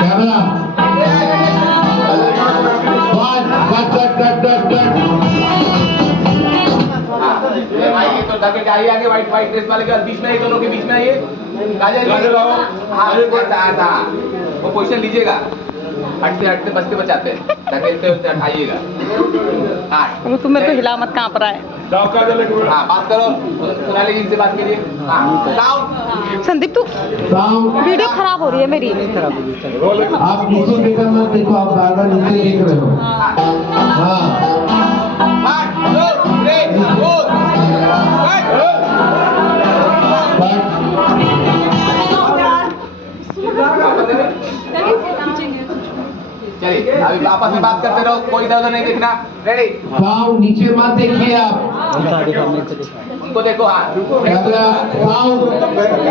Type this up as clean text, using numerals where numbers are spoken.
Camera भाई तो लगे आइए आगे व्हाइट व्हाइट ड्रेस वाले के बीच में आइए दोनों के बीच में आइए काजल हाँ ऐसा वो पोजीशन लीजिएगा हटते बचते बचाते धकेलते आइएगा हाँ वो तुम मेरे को हिला मत, कहाँ पर आए। हाँ बात करो सोनाली जी से बात कीजिए हाँ साउंड संदीप तू साउंड वीडियो खराब हो रही है मेरी। आप नीचे देखकर मत देखो, आप बार बार नीचे देख रहे हो। हाँ 1 2 3 4 चलिए अभी आपस में बात करते रहो, कोई इधर उधर नहीं देखना। रेडी साउंड नीचे मत देखिए आप, उनको देखो हाँ कैमरा साउंड